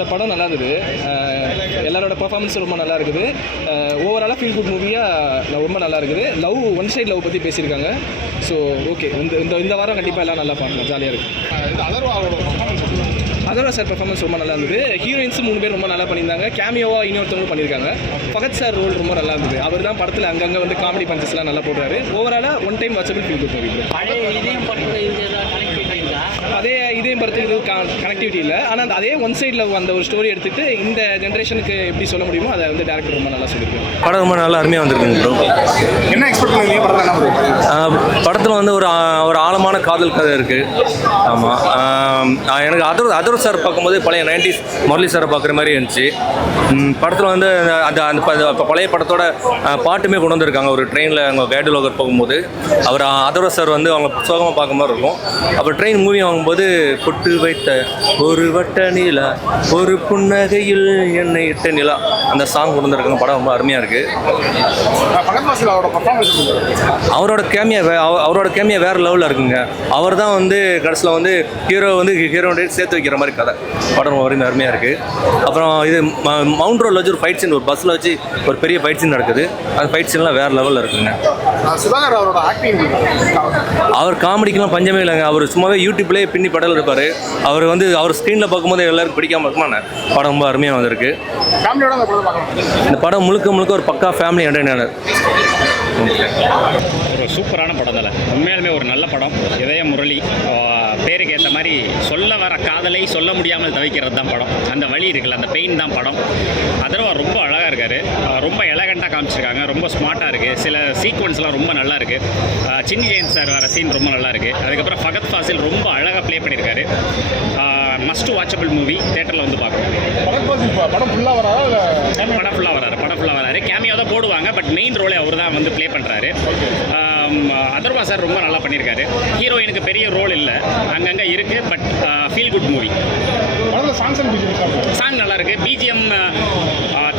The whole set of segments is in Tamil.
சார் படம் நல்லா இருந்தது. எல்லாரோட பர்ஃபார்மன்ஸ் ரொம்ப நல்லா இருக்குது. ஓவராலாக ஃபீல் குட் மூவியாக ரொம்ப நல்லா இருக்குது. ஒன் சைட் லவ் பற்றி பேசியிருக்காங்க. ஸோ ஓகே, இந்த வாரம் கண்டிப்பாக எல்லாம் நல்லா பார்க்கலாம், ஜாலியாக இருக்குது. அதர்வா சார் பர்ஃபார்மன்ஸ் ரொம்ப நல்லா இருந்தது. ஹீரோயின்ஸ் 3 பேர் ரொம்ப நல்லா பண்ணியிருந்தாங்க. கேமியோவாக இன்னொருத்தவங்களும் பண்ணியிருக்காங்க. ஃபகத் சார் ரோல் ரொம்ப நல்லா இருந்தது. அவர் தான் படத்தில் அங்கங்கே வந்து காமெடி பஞ்சஸ்லாம் நல்லா போடுறாரு. ஓவராலாக one time watchable feel good movie. அதே இதயம் படத்துக்கு இது கனெக்டிவிட்டி இல்லை, ஆனால் அதே ஒன் சைடில் அந்த ஒரு ஸ்டோரி எடுத்துகிட்டு இந்த ஜென்ரேஷனுக்கு எப்படி சொல்ல முடியுமோ அதை வந்து டேரக்டர் ரொம்ப நல்லா சொல்லியிருக்காங்க. படம் ரொம்ப நல்லா அருமையாக வந்திருக்குங்க ப்ரோ. என்ன எக்ஸ்பெக்ட் பண்ணுவீங்க படத்தில் வந்து ஒரு ஆழமான காதல் கதை இருக்குது. ஆமாம், எனக்கு அதர் சார் பார்க்கும்போது பழைய 90s முரளி சாரை பார்க்குற மாதிரி இருந்துச்சு. படத்தில் வந்து அந்த பழைய படத்தோட பாட்டுமே கொண்டு வந்திருக்காங்க. ஒரு ட்ரெயினில் அவங்க கைடு லோகர் போகும்போது அவர் அதர் சார் வந்து அவங்க சோகமாக பார்க்க மாதிரி இருக்கும். அப்புறம் ட்ரெயின் மூவி வாங்கும்போது பொட்டு வைத்த ஒரு வட்ட நிலா ஒரு புன்னகையில் என்னை இட்ட நிலா அந்த சாங் கொண்டு வந்திருக்காங்க. படம் ரொம்ப அருமையாக இருக்குது. அவரோட கேமியா வேறு லெவலில் இருக்குங்க. அவர் தான் வந்து கடைசியில் வந்து ஹீரோட சேர்த்து வைக்கிற மாதிரி கதை. படம் ரொம்ப அருமையாக இருக்குது. அப்புறம் இது மவுண்ட் ரோடில் வச்சு ஒரு ஃபைட் சீன், ஒரு பஸ்ஸில் வச்சு ஒரு பெரிய ஃபைட் சீன் நடக்குது. அந்த ஃபைட் சீன்லாம் வேறு லெவலில் இருக்குங்க. அவர் காமெடிக்கெலாம் பஞ்சமே இல்லைங்க. அவர் சும்மாவே யூடியூப்லேயே பின்னி படம் இருப்பார். அவர் ஸ்க்ரீனில் பார்க்கும்போது எல்லாருக்கும் பிடிக்காம இருக்குமாண்ணே. படம் ரொம்ப அருமையாக வந்திருக்கு. இந்த படம் முழுக்க ஒரு பக்கா ஃபேமிலி என்டர்டெய்னர். ஒரு சூப்பரான படம் தான். உண்மையாலுமே ஒரு நல்ல படம். இதய முரளி பேருக்கு ஏற்ற மாதிரி சொல்ல வர காதலை சொல்ல முடியாமல் தவிக்கிறது தான் படம். அந்த வழி இருக்குல்ல, அந்த பெயின் தான் படம். அதர்வா ரொம்ப அழகாக இருக்கார். ரொம்ப எலகண்ட்டாக காமிச்சிருக்காங்க. ரொம்ப ஸ்மார்ட்டாக இருக்குது. சில சீக்வன்ஸ்லாம் ரொம்ப நல்லா இருக்குது. சின்னி ஜெயந்த் சார் வர சீன் ரொம்ப நல்லா இருக்குது. அதுக்கப்புறம் ஃபகத் ஃபாசில் ரொம்ப அழகாக ப்ளே பண்ணியிருக்காரு. Must watchable movie. தேட்டரில் வந்து பார்க்கணும். படம் ஃபுல்லாக வராரு. கேமியோ தான் போடுவாங்க, பட் மெயின் ரோலை அவர் தான் வந்து ப்ளே பண்ணுறாரு. அதர்வா சார் ரொம்ப நல்லா பண்ணியிருக்காரு. ஹீரோயினுக்கு பெரிய ரோல் இல்லை, அங்கங்கே இருக்குது, but feel good movie. Song நல்லா இருக்குது. பிஜிஎம்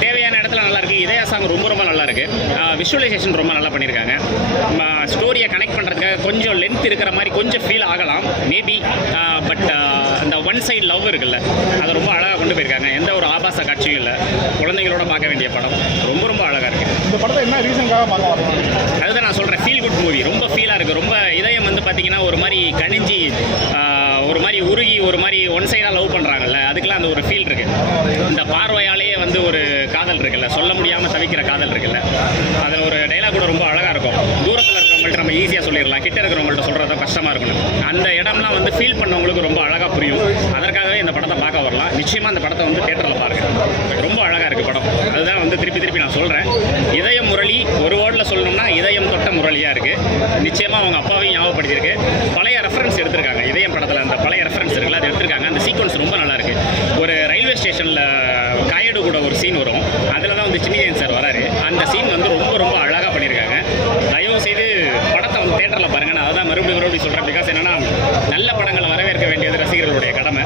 தேவையான இடத்துல நல்லா இருக்குது. இதய சாங் ரொம்ப நல்லா இருக்குது. விஷுவலைசேஷன் ரொம்ப நல்லா பண்ணியிருக்காங்க. ஸ்டோரியை கனெக்ட் பண்ணுறதுக்காக கொஞ்சம் லென்த் இருக்கிற மாதிரி கொஞ்சம் ஃபீல் ஆகலாம் மேபி, பட் அந்த ஒன் சைடு லவ் இருக்குல்ல, அதை ரொம்ப அழகாக கொண்டு போயிருக்காங்க. எந்த ஒரு ஆபாச காட்சியும் இல்லை. குழந்தைங்களோட பார்க்க வேண்டிய படம். ரொம்ப அழகாக இருக்குது. இந்த படத்தை என்ன ரீசனுக்காக பார்க்க வரலாம்? அதுதான் நான் சொல்கிறேன், ஃபீல் குட் மூவி. ரொம்ப ஃபீலாக இருக்குது. ரொம்ப இதயம் வந்து பார்த்திங்கன்னா ஒரு மாதிரி கணிஞ்சி ஒரு மாதிரி உருகி ஒரு மாதிரி ஒன் சைடாக லவ் பண்ணுறாங்கல்ல, அதுக்கெலாம் அந்த ஒரு ஃபீல் இருக்குது. இந்த பார்வையாலேயே வந்து ஒரு காதல் இருக்குல்ல, சொல்ல முடியாமல் தவிக்கிற காதல் இருக்குல்ல, அதில் ஒரு டைலாக் கூட ரொம்ப அழகாக இருக்கும். தூரத்தில் இருக்கிறவங்கள்ட்ட நம்ம ஈஸியாக சொல்லிடலாம், கிட்ட இருக்கிறவங்கள்ட்ட சொல்கிறது கஷ்டமாக இருக்கணும். அந்த இடம்லாம் வந்து ஃபீல் பண்ணவங்களுக்கு ரொம்ப அழகாக புரியும். அதற்காகவே இந்த படத்தை பார்க்க வரலாம். நிச்சயமாக அந்த படத்தை வந்து தேட்டரில் பாருங்கள். ரொம்ப அழகாக இருக்குது படம். அதுதான் வந்து திருப்பி நான் சொல்கிறேன். இதய முரளி ஒரு வேர்டில் சொல்லணும்னா இதயம் தொட்ட முரளியாக இருக்குது. நிச்சயமாக அவங்க அப்பாவையும் ஞாபகப்படுத்தியிருக்கு. பழைய ரெஃபரன்ஸ் எடுத்திருக்காங்க. இதயம் படத்தில் அந்த பழைய ரெஃபரன்ஸ் இருக்குல்ல, அது எடுத்திருக்காங்க. அந்த சீக்வன்ஸ் ரொம்ப நல்லா இருக்குது. ஒரு ரயில்வே ஸ்டேஷனில் காயடு கூட ஒரு சீன் வரும். அதில் தான் வந்து சின்னி ஜெயந்த் சார் வராரு. அந்த சீன் வந்து ரொம்ப அழகாக பண்ணியிருக்காங்க. தயவு செய்து படத்தை வந்து தேட்டரில் பாருங்கள். நான் அதான் மறுபடியும் சொல்கிறேன். பிகாஸ் என்னென்னா நல்ல படங்களை வரவேற்க வேண்டியது ரசிகர்களுடைய கடமை.